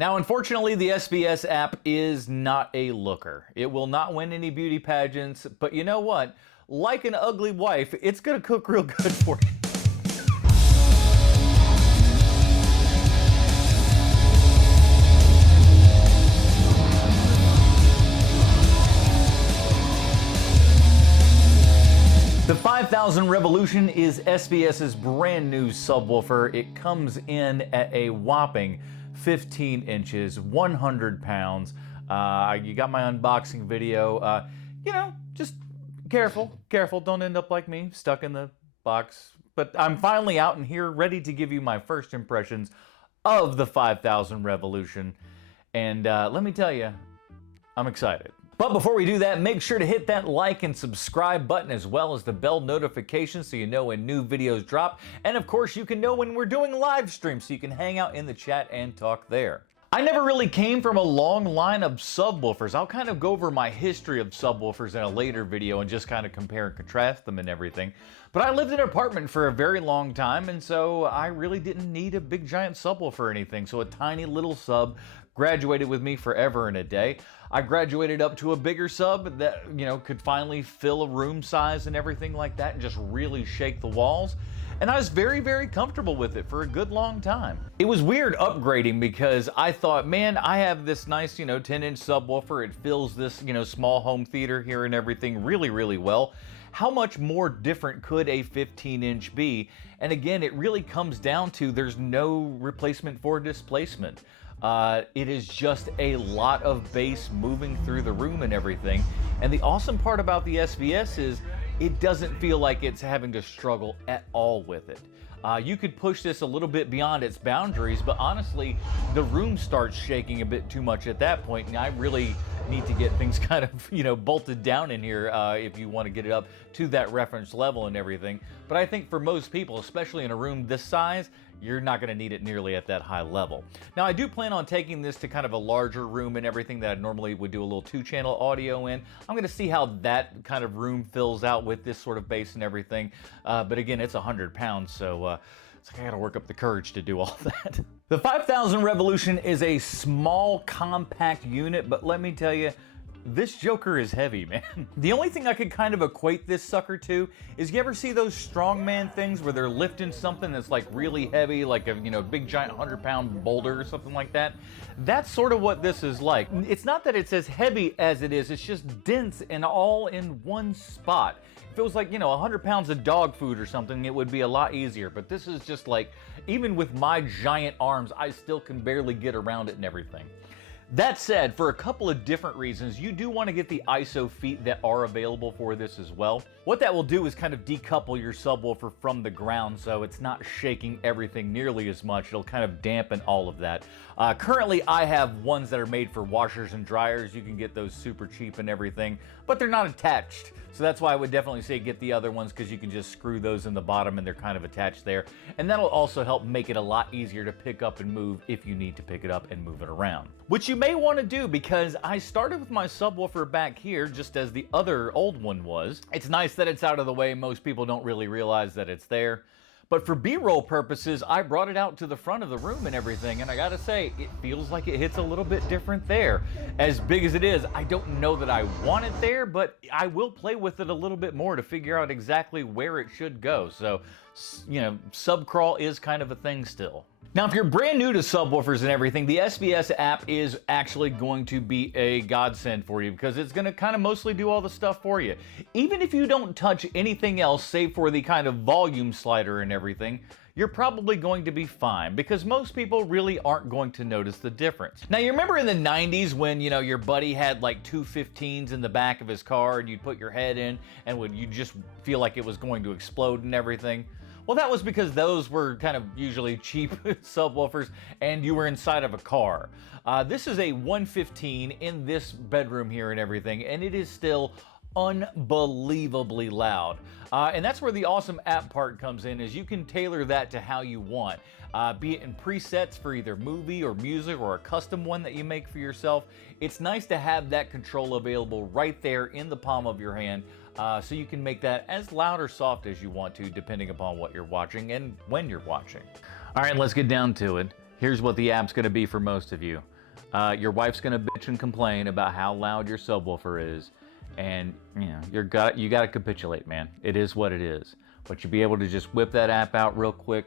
Now, unfortunately, the SVS app is not a looker. It will not win any beauty pageants, but you know what? Like an ugly wife, it's gonna cook real good for you. The 5000 Revolution is SVS's brand new subwoofer. It comes in at a whopping 15 inches, 100 pounds. You got my unboxing video. Just careful, don't end up like me, stuck in the box. But I'm finally out in here, ready to give you my first impressions of the 5000 Revolution. And let me tell you, I'm excited. But before we do that, make sure to hit that like and subscribe button as well as the bell notification so you know when new videos drop. And of course, you can know when we're doing live streams so you can hang out in the chat and talk there. I never really came from a long line of subwoofers. I'll kind of go over my history of subwoofers in a later video and just kind of compare and contrast them and everything. But I lived in an apartment for a very long time, and so I really didn't need a big giant subwoofer or anything. So a tiny little sub graduated with me forever and a day. I graduated up to a bigger sub that, could finally fill a room size and everything like that and just really shake the walls. And I was very, very comfortable with it for a good long time. It was weird upgrading because I thought, man, I have this nice, 10-inch subwoofer. It fills this, small home theater here and everything really, really well. How much more different could a 15-inch be? And again, it really comes down to there's no replacement for displacement. It is just a lot of bass moving through the room and everything. And the awesome part about the SVS is it doesn't feel like it's having to struggle at all with it. You could push this a little bit beyond its boundaries, but honestly, the room starts shaking a bit too much at that point, and I really need to get things kind of, bolted down in here if you want to get it up to that reference level and everything. But I think for most people, especially in a room this size, you're not going to need it nearly at that high level. Now, I do plan on taking this to kind of a larger room and everything that I normally would do a little 2-channel audio in. I'm going to see how that kind of room fills out with this sort of bass and everything. But again, it's 100 pounds, so it's like I got to work up the courage to do all that. The 5000 Revolution is a small, compact unit, but let me tell you, this joker is heavy, man. The only thing I could kind of equate this sucker to is, you ever see those strongman things where they're lifting something that's like really heavy, like a big giant 100-pound boulder or something like that? That's sort of what this is like. It's not that it's as heavy as it is, it's just dense and all in one spot. If it was like, 100 pounds of dog food or something, it would be a lot easier. But this is just like, even with my giant arms, I still can barely get around it and everything. That said, for a couple of different reasons, you do want to get the ISO feet that are available for this as well. What that will do is kind of decouple your subwoofer from the ground so it's not shaking everything nearly as much. It'll kind of dampen all of that. Currently, I have ones that are made for washers and dryers. You can get those super cheap and everything, but they're not attached. So that's why I would definitely say get the other ones, because you can just screw those in the bottom and they're kind of attached there. And that'll also help make it a lot easier to pick up and move if you need to pick it up and move it around. Which you may want to do, because I started with my subwoofer back here just as the other old one was. It's nice that it's out of the way. Most people don't really realize that it's there. But for B-roll purposes, I brought it out to the front of the room and everything, and I gotta say, it feels like it hits a little bit different there. As big as it is, I don't know that I want it there, but I will play with it a little bit more to figure out exactly where it should go. So, subcrawl is kind of a thing still. Now, if you're brand new to subwoofers and everything, the SVS app is actually going to be a godsend for you, because it's going to kind of mostly do all the stuff for you. Even if you don't touch anything else save for the kind of volume slider and everything, you're probably going to be fine, because most people really aren't going to notice the difference. Now, you remember in the 90s when, your buddy had like two 15s in the back of his car and you'd put your head in and you just feel like it was going to explode and everything? Well, that was because those were kind of usually cheap subwoofers and you were inside of a car. This is a 115 in this bedroom here and everything, and it is still unbelievably loud. And that's where the awesome app part comes in, is you can tailor that to how you want. Be it in presets for either movie or music or a custom one that you make for yourself. It's nice to have that control available right there in the palm of your hand, so you can make that as loud or soft as you want to, depending upon what you're watching and when you're watching. All right, let's get down to it. Here's what the app's gonna be for most of you. Your wife's gonna bitch and complain about how loud your subwoofer is, and you know, you gotta capitulate, man. It is what it is. But you'll be able to just whip that app out real quick,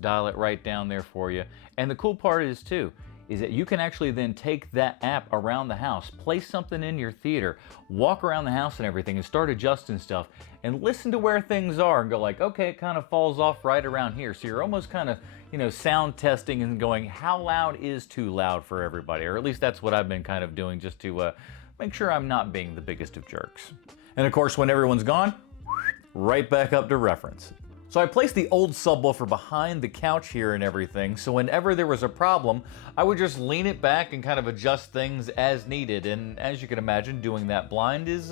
dial it right down there for you. And the cool part is that you can actually then take that app around the house, place something in your theater, walk around the house and everything, and start adjusting stuff, and listen to where things are and go like, okay, it kind of falls off right around here. So you're almost kind of, you know, sound testing and going, how loud is too loud for everybody? Or at least that's what I've been kind of doing, just to make sure I'm not being the biggest of jerks. And of course, when everyone's gone, right back up to reference. So I placed the old subwoofer behind the couch here and everything, so whenever there was a problem, I would just lean it back and kind of adjust things as needed. And as you can imagine, doing that blind is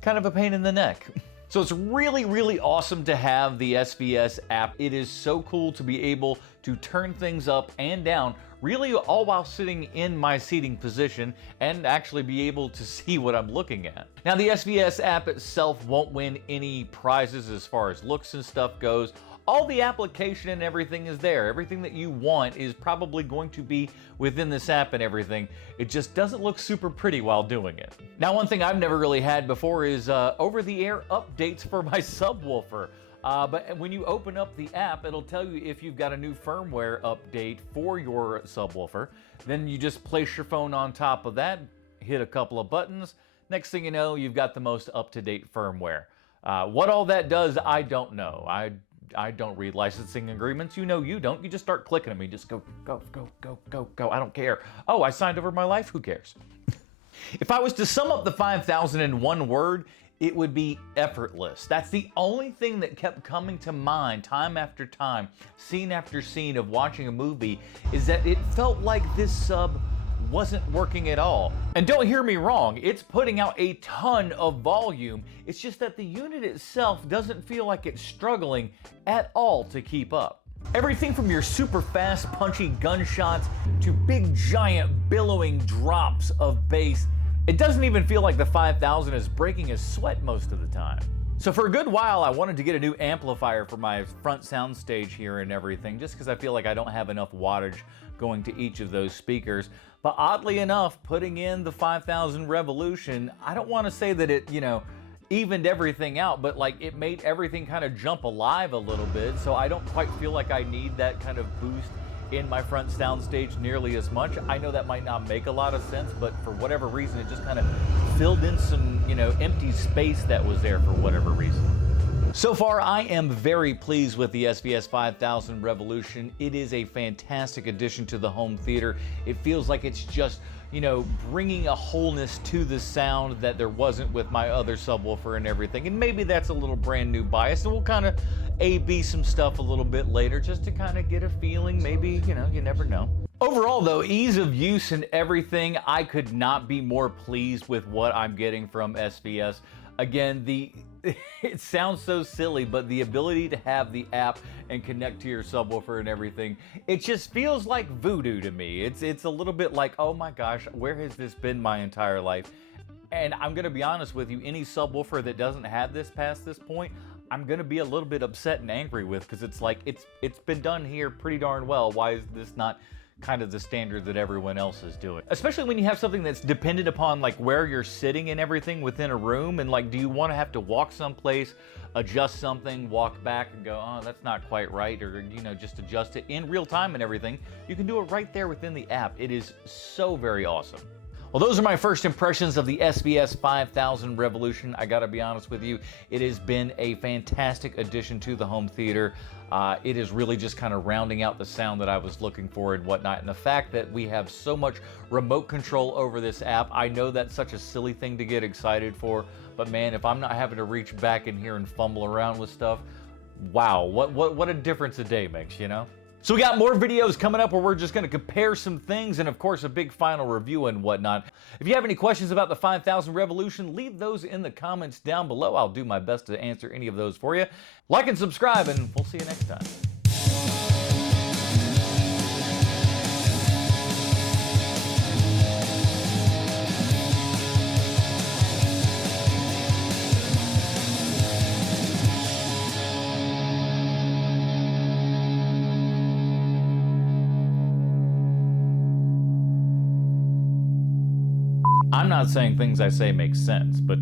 kind of a pain in the neck. So it's really, really awesome to have the SVS app. It is so cool to be able to turn things up and down, really all while sitting in my seating position and actually be able to see what I'm looking at. Now, the SVS app itself won't win any prizes as far as looks and stuff goes. All the application and everything is there. Everything that you want is probably going to be within this app and everything. It just doesn't look super pretty while doing it. Now, one thing I've never really had before is over-the-air updates for my subwoofer. But when you open up the app, it'll tell you if you've got a new firmware update for your subwoofer. Then you just place your phone on top of that, hit a couple of buttons. Next thing you know, you've got the most up-to-date firmware. What all that does, I don't know. I don't read licensing agreements. You know you don't. You just start clicking them. You just go, go, go, go, go, go. I don't care. Oh, I signed over my life. Who cares? If I was to sum up the 5,000 in one word, it would be effortless. That's the only thing that kept coming to mind time after time, scene after scene of watching a movie, is that it felt like this sub wasn't working at all. And don't hear me wrong, it's putting out a ton of volume. It's just that the unit itself doesn't feel like it's struggling at all to keep up. Everything from your super fast, punchy gunshots to big, giant, billowing drops of bass, it doesn't even feel like the 5000 is breaking a sweat most of the time. So for a good while, I wanted to get a new amplifier for my front soundstage here and everything, just because I feel like I don't have enough wattage going to each of those speakers. But oddly enough, putting in the 5000 Revolution, I don't want to say that it, you know, evened everything out, but like it made everything kind of jump alive a little bit. So I don't quite feel like I need that kind of boost in my front soundstage nearly as much. I know that might not make a lot of sense, but for whatever reason, it just kind of filled in some, you know, empty space that was there for whatever reason. So far, I am very pleased with the SVS 5000 Revolution. It is a fantastic addition to the home theater. It feels like it's just, you know, bringing a wholeness to the sound that there wasn't with my other subwoofer and everything. And maybe that's a little brand new bias, and we'll kind of A/B some stuff a little bit later just to kind of get a feeling. Maybe, you know, you never know. Overall though, ease of use and everything, I could not be more pleased with what I'm getting from SVS. Again, it sounds so silly, but the ability to have the app and connect to your subwoofer and everything, it just feels like voodoo to me. It's a little bit like, oh my gosh, where has this been my entire life? And I'm gonna be honest with you, any subwoofer that doesn't have this past this point, I'm gonna be a little bit upset and angry with, because it's like, it's been done here pretty darn well. Why is this not kind of the standard that everyone else is doing? Especially when you have something that's dependent upon like where you're sitting and everything within a room, and like, do you want to have to walk someplace, adjust something, walk back and go, oh, that's not quite right, or, you know, just adjust it in real time and everything. You can do it right there within the app. It is so very awesome. Well, those are my first impressions of the SVS 5000 Revolution. I gotta be honest with you, it has been a fantastic addition to the home theater. It is really just kind of rounding out the sound that I was looking for and whatnot. And the fact that we have so much remote control over this app, I know that's such a silly thing to get excited for, but man, if I'm not having to reach back in here and fumble around with stuff, wow, what a difference a day makes, you know? So we got more videos coming up where we're just gonna compare some things, and of course a big final review and whatnot. If you have any questions about the 5000 Revolution, leave those in the comments down below. I'll do my best to answer any of those for you. Like and subscribe, and we'll see you next time. I'm not saying things I say make sense, but